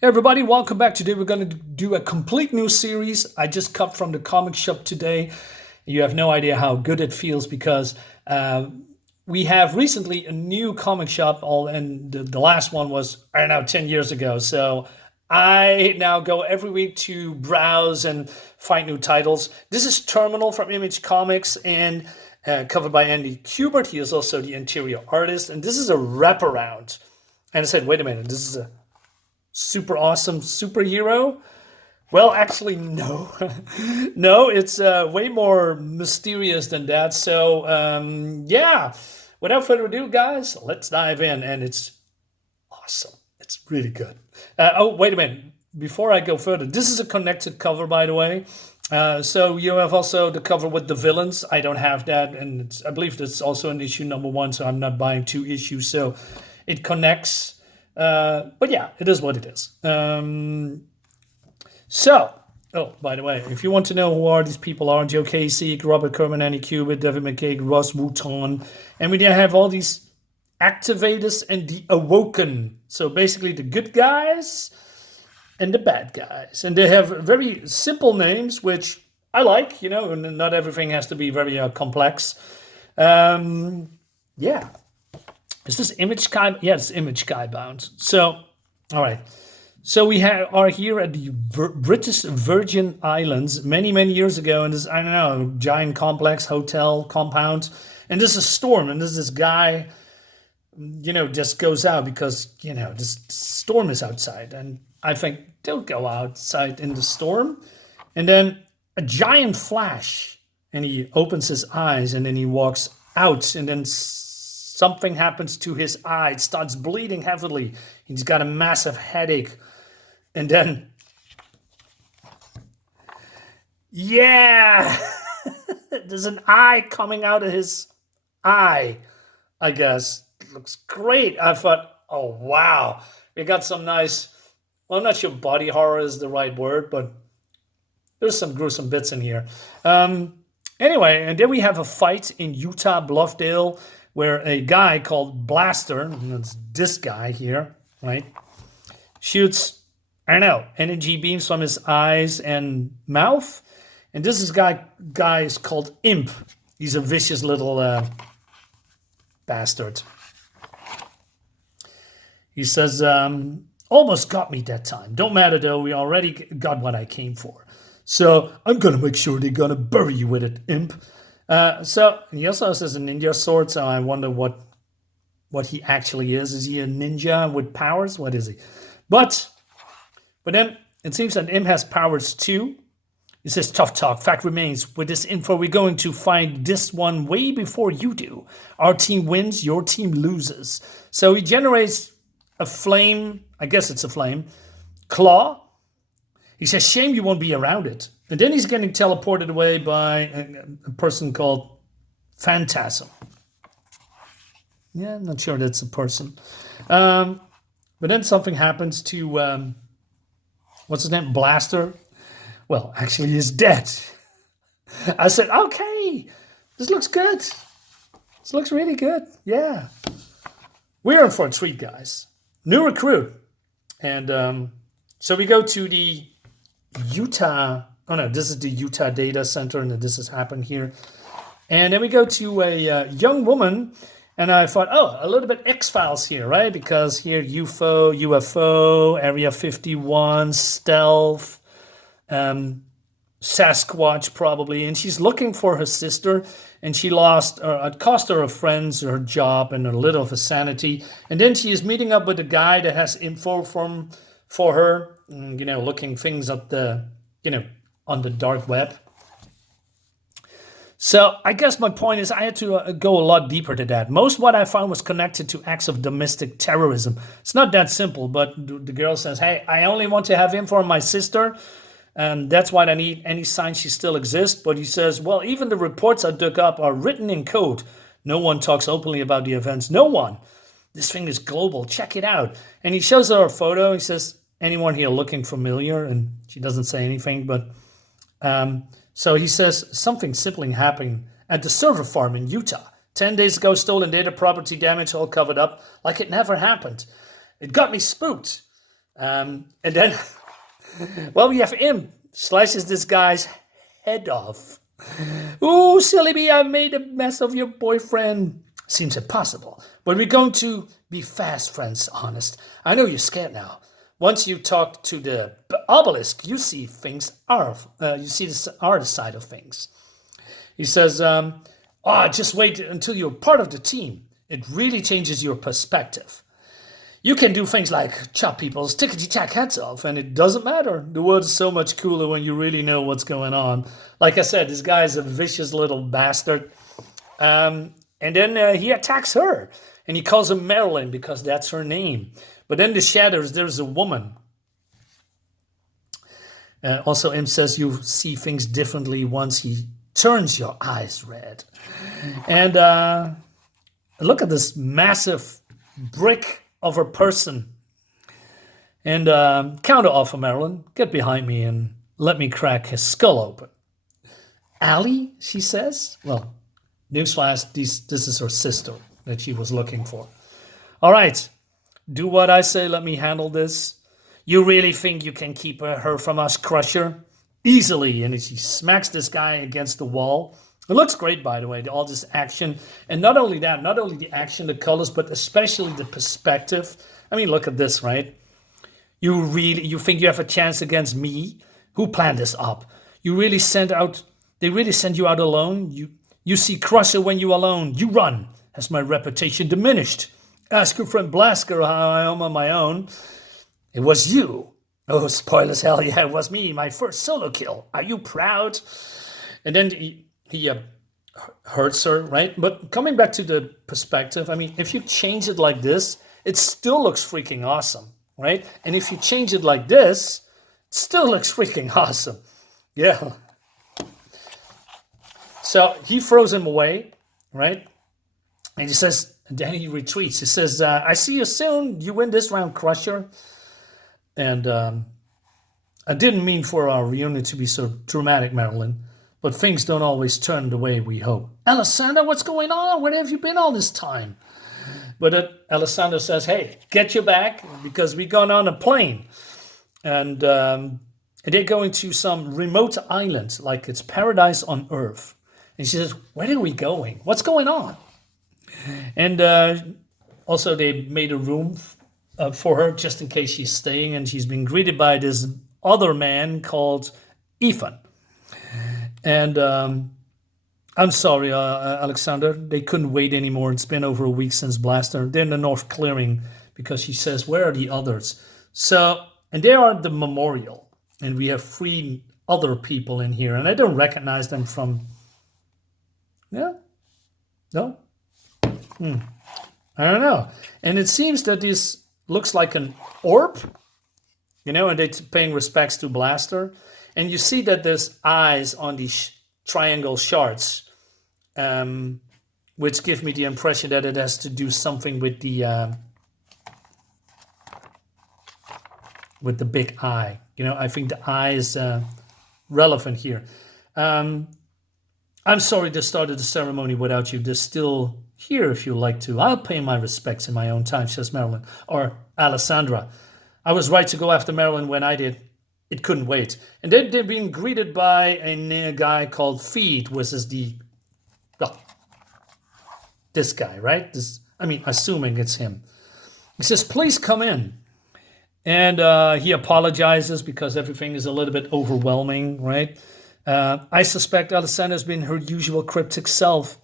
Everybody, welcome back. Today we're going to do a complete new series. I just cut from the comic shop today. You have no idea how good it feels because we have recently a new comic shop, and the last one was, I don't know, 10 years ago. So I now go every week to browse and find new titles. This is Terminal from Image Comics and covered by Andy Kubert. He is also the interior artist. And this is a wraparound. And I said, wait a minute, this is a super awesome superhero? Well, actually, no. No, it's way more mysterious than that. So, yeah, without further ado, guys, let's dive in. And it's awesome. It's really good. Oh, wait a minute. Before I go further, this is a connected cover, by the way. So you have also the cover with the villains. I don't have that. And I believe that's also an issue #1, so I'm not buying 2 issues. So it connects. But yeah, it is what it is. Oh, by the way, if you want to know who are these people are, Joe Casey, Robert Kerman, Andy Kubert, David McCaig, Ross Wooton, and we have all these activators and the awoken. So basically the good guys and the bad guys. And they have very simple names, which I like, and not everything has to be very complex. Yeah. Is this Image Sky? Yeah, it's Image Skybound. So, all right. So we are here at the British Virgin Islands many, many years ago. And this, I don't know, giant complex, hotel, compound. And this is Storm. And this guy, just goes out because, this storm is outside. And I think, don't go outside in the storm. And then a giant flash. And he opens his eyes and then he walks out. And then something happens to his eye. It starts bleeding heavily. He's got a massive headache. And then, yeah, there's an eye coming out of his eye, I guess. It looks great. I thought, oh, wow. We got some nice, well, I'm not sure body horror is the right word, but there's some gruesome bits in here. Anyway, and then we have a fight in Utah, Bluffdale, where a guy called Blaster, and that's this guy here, right, shoots, I don't know, energy beams from his eyes and mouth. And this is guy is called Imp. He's a vicious little bastard. He says, almost got me that time. Don't matter though, we already got what I came for. So I'm gonna make sure they're gonna bury you with it, Imp. So he also says a ninja sword, so I wonder what he actually is. Is he a ninja with powers? What is he? But then it seems that Imp has powers too. He says, tough talk. Fact remains, with this info, we're going to find this one way before you do. Our team wins, your team loses. So he generates a flame, I guess it's a flame, claw. He says, shame you won't be around it. And then he's getting teleported away by a person called Phantasm. Yeah, I'm not sure that's a person. But then something happens to, what's his name? Blaster. Well, actually, he's dead. I said, okay, this looks good. This looks really good. Yeah. We're in for a treat, guys. New recruit. And so we go to the Utah. Oh no, this is the Utah data center, and this has happened here. And then we go to a young woman, and I thought, oh, a little bit X-Files here, right? Because here UFO, Area 51, stealth, Sasquatch probably, and she's looking for her sister, and she lost, or it cost her friends, her job, and a little of her sanity. And then she is meeting up with a guy that has info for her, looking things up the, on the dark web. So I guess my point is I had to go a lot deeper to that. Most what I found was connected to acts of domestic terrorism. It's not that simple, but the girl says, hey, I only want to have info on my sister. And that's why I need any sign she still exists. But he says, well, even the reports I dug up are written in code. No one talks openly about the events. No one. This thing is global. Check it out. And he shows her a photo. He says, anyone here looking familiar? And she doesn't say anything, but so he says something sibling happening at the server farm in Utah. 10 days ago, stolen data, property damage, all covered up like it never happened. It got me spooked. And then, well, we have Imp slices this guy's head off. Ooh, silly me, I made a mess of your boyfriend. Seems impossible, but we're going to be fast friends, honest. I know you're scared now. Once you talk to the obelisk, you see things you see the art side of things. He says, just wait until you're part of the team. It really changes your perspective. You can do things like chop people's tickety-tack heads off, and it doesn't matter. The world is so much cooler when you really know what's going on. Like I said, this guy is a vicious little bastard. And then he attacks her, and he calls her Marilyn because that's her name. But in the shadows, there's a woman. Also, Imp says you see things differently once he turns your eyes red. And look at this massive brick of a person. And counter offer, Marilyn. Get behind me and let me crack his skull open. Allie, she says. Well, newsflash, this is her sister that she was looking for. All right. Do what I say, let me handle this. You really think you can keep her from us, Crusher? Easily. And she smacks this guy against the wall. It looks great, by the way, all this action. And not only that, not only the action, the colors, but especially the perspective. I mean, look at this, right? You think you have a chance against me? Who planned this up? They really send you out alone? You see Crusher when you're alone. You run. Has my reputation diminished? Ask your friend Blasker how I am on my own. It was you. Oh, spoilers, hell yeah, it was me, my first solo kill. Are you proud? And then he hurts her, right? But coming back to the perspective, I mean, if you change it like this, it still looks freaking awesome, right? And if you change it like this, it still looks freaking awesome. Yeah. So he throws him away, right? And he says, and then he retreats. He says, I see you soon. You win this round, Crusher. And I didn't mean for our reunion to be so dramatic, Marilyn. But things don't always turn the way we hope. Alessandra, what's going on? Where have you been all this time? But Alessandra says, hey, get your back because we're going on a plane. And they're going to some remote island, like it's paradise on Earth. And she says, where are we going? What's going on? And also they made a room for her just in case she's staying. And she's been greeted by this other man called Ethan. And I'm sorry, Alexander. They couldn't wait anymore. It's been over a week since Blaster. They're in the North Clearing because she says, where are the others? So, and they are at the memorial. And we have 3 other people in here. And I don't recognize them from... Yeah? No? I don't know. And it seems that this looks like an orb, and they're paying respects to Blaster. And you see that there's eyes on these triangle shards, which give me the impression that it has to do something with the big eye. I think the eye is relevant here. I'm sorry to start the ceremony without you. They're still here if you like to. I'll pay my respects in my own time, says Marilyn. Or Alessandra. I was right to go after Marilyn when I did. It couldn't wait. And then they're being greeted by a guy called Feed, which is this guy, right? Assuming it's him. He says, please come in. And he apologizes because everything is a little bit overwhelming, right? I suspect Alessandra's been her usual cryptic self.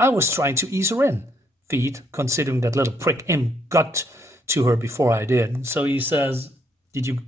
I was trying to ease her in. Feed, considering that little prick Imp got to her before I did. So he says, did you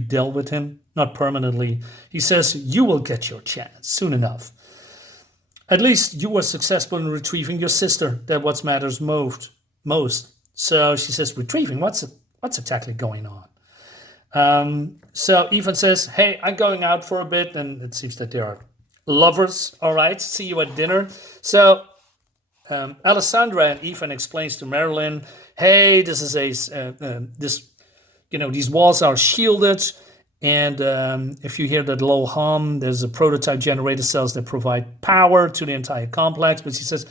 deal with him? Not permanently. He says, you will get your chance soon enough. At least you were successful in retrieving your sister. That's what matters most. So she says, retrieving? What's exactly going on? So Ethan says, hey, I'm going out for a bit. And it seems that they are lovers. All right, see you at dinner. So Alessandra and Ethan explains to Marilyn, hey, this is these walls are shielded. And if you hear that low hum, there's a prototype generator cells that provide power to the entire complex. But she says,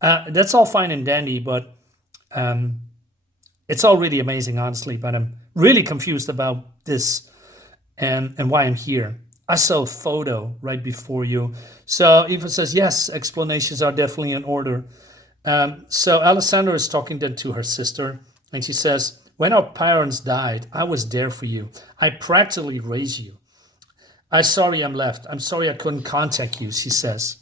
that's all fine and dandy, but it's all really amazing, honestly. But I'm really confused about this and why I'm here. I saw a photo right before you. So Eva says, yes, explanations are definitely in order. So Alessandra is talking then to her sister, and she says, when our parents died, I was there for you. I practically raised you. I'm sorry I'm left. I'm sorry I couldn't contact you, she says.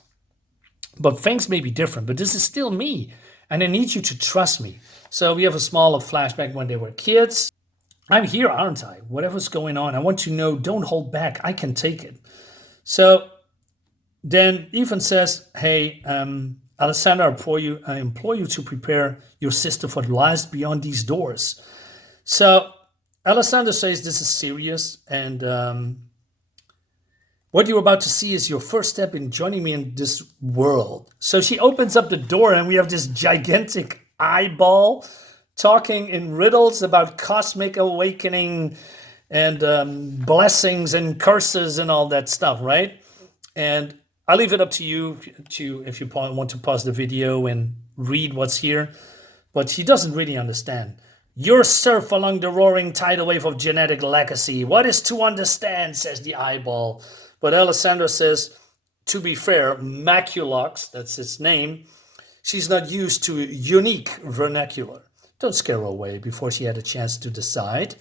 But things may be different, but this is still me, and I need you to trust me. So we have a small flashback when they were kids. I'm here, aren't I? Whatever's going on, I want to know, don't hold back. I can take it. So then Ethan says, hey, Alessandra, I implore you to prepare your sister for the lives beyond these doors. So Alessandra says this is serious, and what you're about to see is your first step in joining me in this world. So she opens up the door, and we have this gigantic eyeball talking in riddles about cosmic awakening and blessings and curses and all that stuff, right? And I'll leave it up to you if you want to pause the video and read what's here. But she doesn't really understand. Your surf along the roaring tidal wave of genetic legacy. What is to understand, says the eyeball. But Alessandra says, to be fair, Maculox, that's its name, she's not used to unique vernacular. Don't scare her away before she had a chance to decide.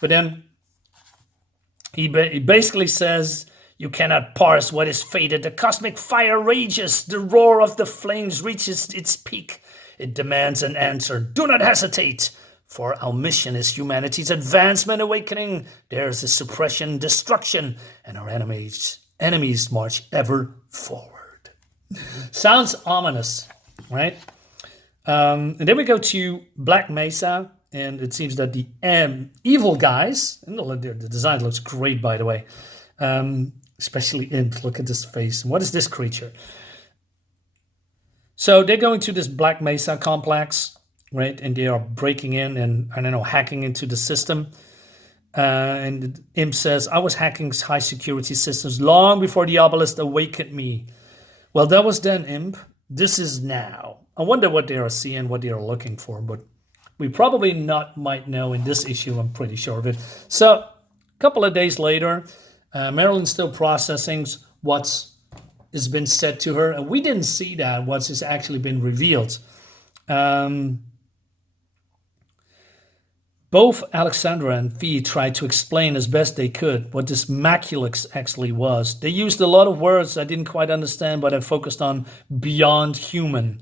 But then he basically says, you cannot parse what is fated. The cosmic fire rages. The roar of the flames reaches its peak. It demands an answer. Do not hesitate, for our mission is humanity's advancement awakening. There's a suppression, destruction, and our enemies march ever forward. Sounds ominous, right? And then we go to Black Mesa, and it seems that the evil guys, and the design looks great, by the way, especially Imp. Look at this face. What is this creature? So they're going to this Black Mesa complex, right? And they are breaking in and, I don't know, hacking into the system. And Imp says, I was hacking high security systems long before the obelisk awakened me. Well, that was then, Imp. This is now. I wonder what they are seeing, what they are looking for, but we probably might know in this issue. I'm pretty sure of it. So a couple of days later, Marilyn's still processing what's has been said to her, and we didn't see that what's has actually been revealed. Both Alessandra and Fee tried to explain as best they could what this Maculix actually was. They used a lot of words I didn't quite understand, but I focused on beyond human.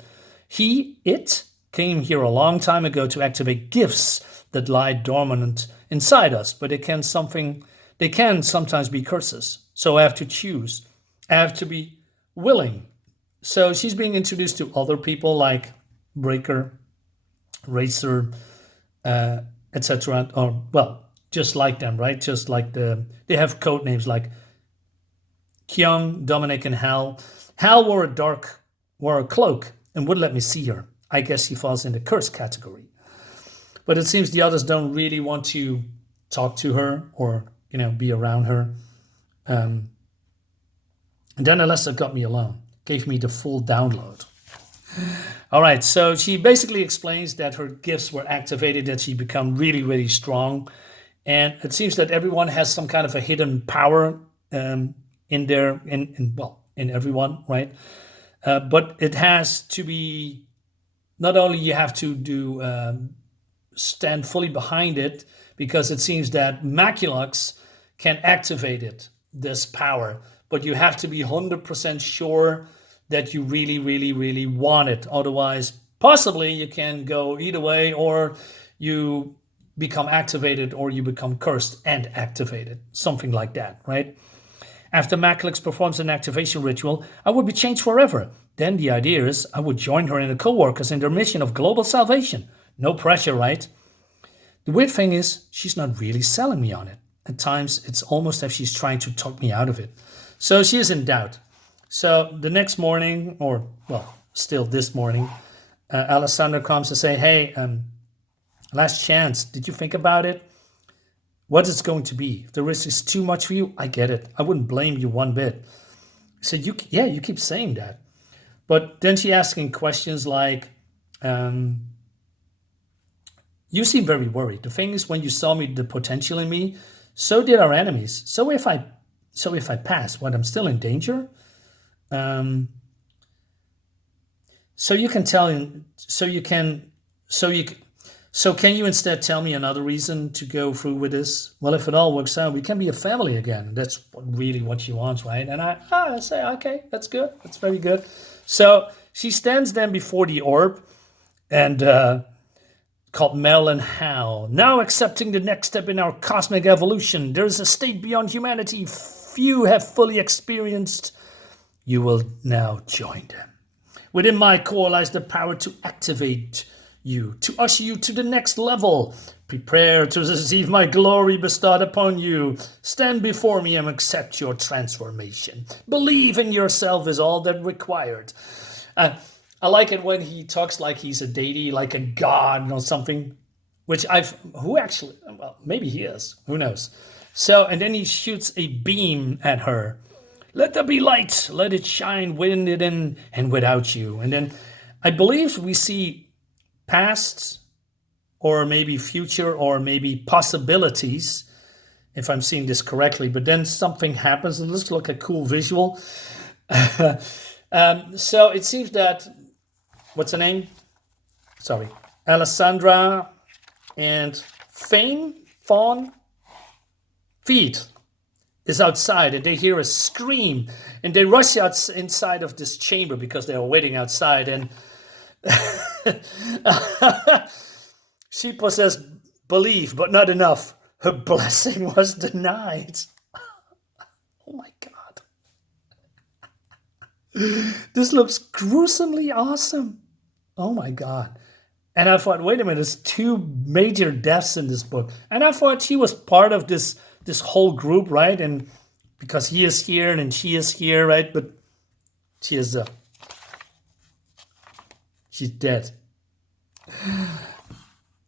It came here a long time ago to activate gifts that lie dormant inside us, but they can sometimes be curses. So I have to choose. I have to be willing. So she's being introduced to other people like Breaker, Racer, etc. Or, well, just like them, right? Just like they have code names like Kyung, Dominic, and Hal. Hal wore a cloak and wouldn't let me see her. I guess she falls in the curse category. But it seems the others don't really want to talk to her or, be around her. And then Alessa got me alone, gave me the full download. All right, so she basically explains that her gifts were activated, that she become really, really strong. And it seems that everyone has some kind of a hidden power in everyone, right? But it has to be, not only you have to stand fully behind it, because it seems that Maculux can activate it, this power, but you have to be 100% sure that you really, really, really want it. Otherwise, possibly you can go either way, or you become activated or you become cursed and activated, something like that, right? After Maculix performs an activation ritual, I would be changed forever. Then the idea is I would join her and the co-workers in their mission of global salvation. No pressure, right? The weird thing is, she's not really selling me on it. At times, it's almost as if she's trying to talk me out of it. So she is in doubt. So the next morning, or, well, still this morning, Alessandra comes to say, hey, last chance, did you think about it? What it's going to be? If the risk is too much for you, I get it. I wouldn't blame you one bit. I said, you keep saying that. But then she asking questions like, You seem very worried. The thing is, when you saw me, the potential in me, so did our enemies. So if I pass, what, I'm still in danger? So you can tell him, so can you instead tell me another reason to go through with this? Well, if it all works out, we can be a family again. That's really what she wants, right? And I say, okay, that's good. That's very good. So she stands then before the orb and called Marilyn Howe. Now accepting the next step in our cosmic evolution, there is a state beyond humanity few have fully experienced. You will now join them. Within my core lies the power to activate you, to usher you to the next level. Prepare to receive my glory bestowed upon you. Stand before me and accept your transformation. Believe in yourself is all that required. I like it when he talks like he's a deity, like a god or something, well, maybe he is, who knows. So, and then he shoots a beam at her. Let there be light, let it shine within and without you. And then I believe we see past or maybe future or maybe possibilities, if I'm seeing this correctly, but then something happens and let's look at cool visual. So it seems that, what's her name? Sorry. Alessandra and Feed is outside and they hear a scream and they rush out inside of this chamber because they are waiting outside and she possessed belief, but not enough. Her blessing was denied. Oh my God. This looks gruesomely awesome. Oh my God. And I thought, wait a minute, there's 2 major deaths in this book. And I thought she was part of this whole group, right? And because he is here and she is here, right? But she is she's dead.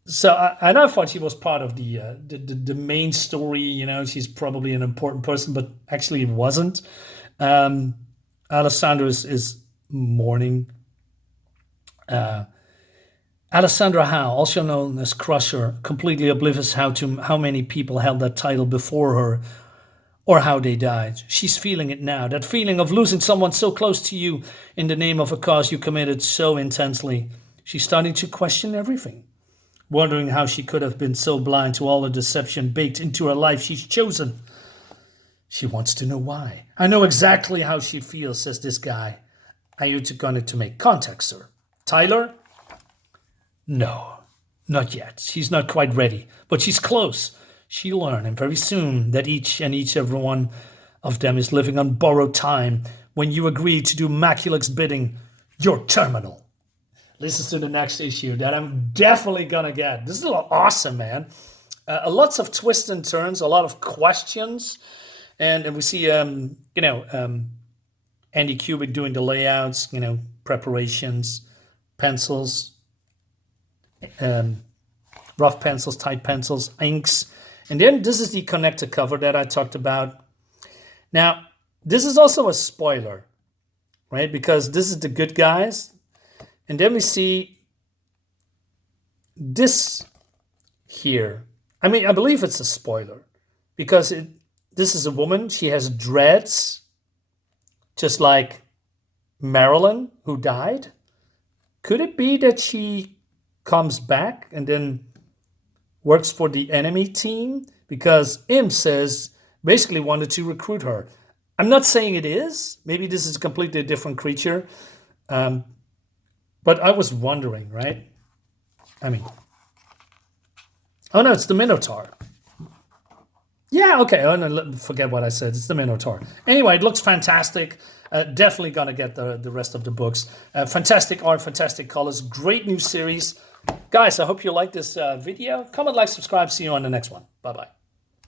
So and I thought she was part of the main story. You know, she's probably an important person, but actually it wasn't. Alessandra is mourning. Alessandra Howe, also known as Crusher, completely oblivious how many people held that title before her or how they died. She's feeling it now, that feeling of losing someone so close to you in the name of a cause you committed so intensely. She's starting to question everything, wondering how she could have been so blind to all the deception baked into her life she's chosen. She wants to know why. I know exactly how she feels, says this guy. Are you going to make contact, sir? Tyler? No, not yet. She's not quite ready, but she's close. She'll learn, and very soon, that every one of them is living on borrowed time. When you agree to do Maculic's bidding, you're terminal. Listen to the next issue that I'm definitely gonna get. This is awesome, man. Lots of twists and turns, a lot of questions, and we see, Andy Kubert doing the layouts, preparations, pencils. Rough pencils, tight pencils, inks. And then this is the connector cover that I talked about. Now, this is also a spoiler, right? Because this is the good guys. And then we see this here. I mean, I believe it's a spoiler because this is a woman. She has dreads, just like Marilyn, who died. Could it be that she comes back and then works for the enemy team? Because Imp says basically wanted to recruit her. I'm not saying it is. Maybe this is a completely different creature. But I was wondering, right? I mean, oh no, it's the Minotaur. Yeah, okay. Oh, no, forget what I said. It's the Minotaur. Anyway, it looks fantastic. Definitely going to get the rest of the books. Fantastic art, fantastic colors. Great new series. Guys, I hope you like this video. Comment, like, subscribe. See you on the next one. Bye-bye.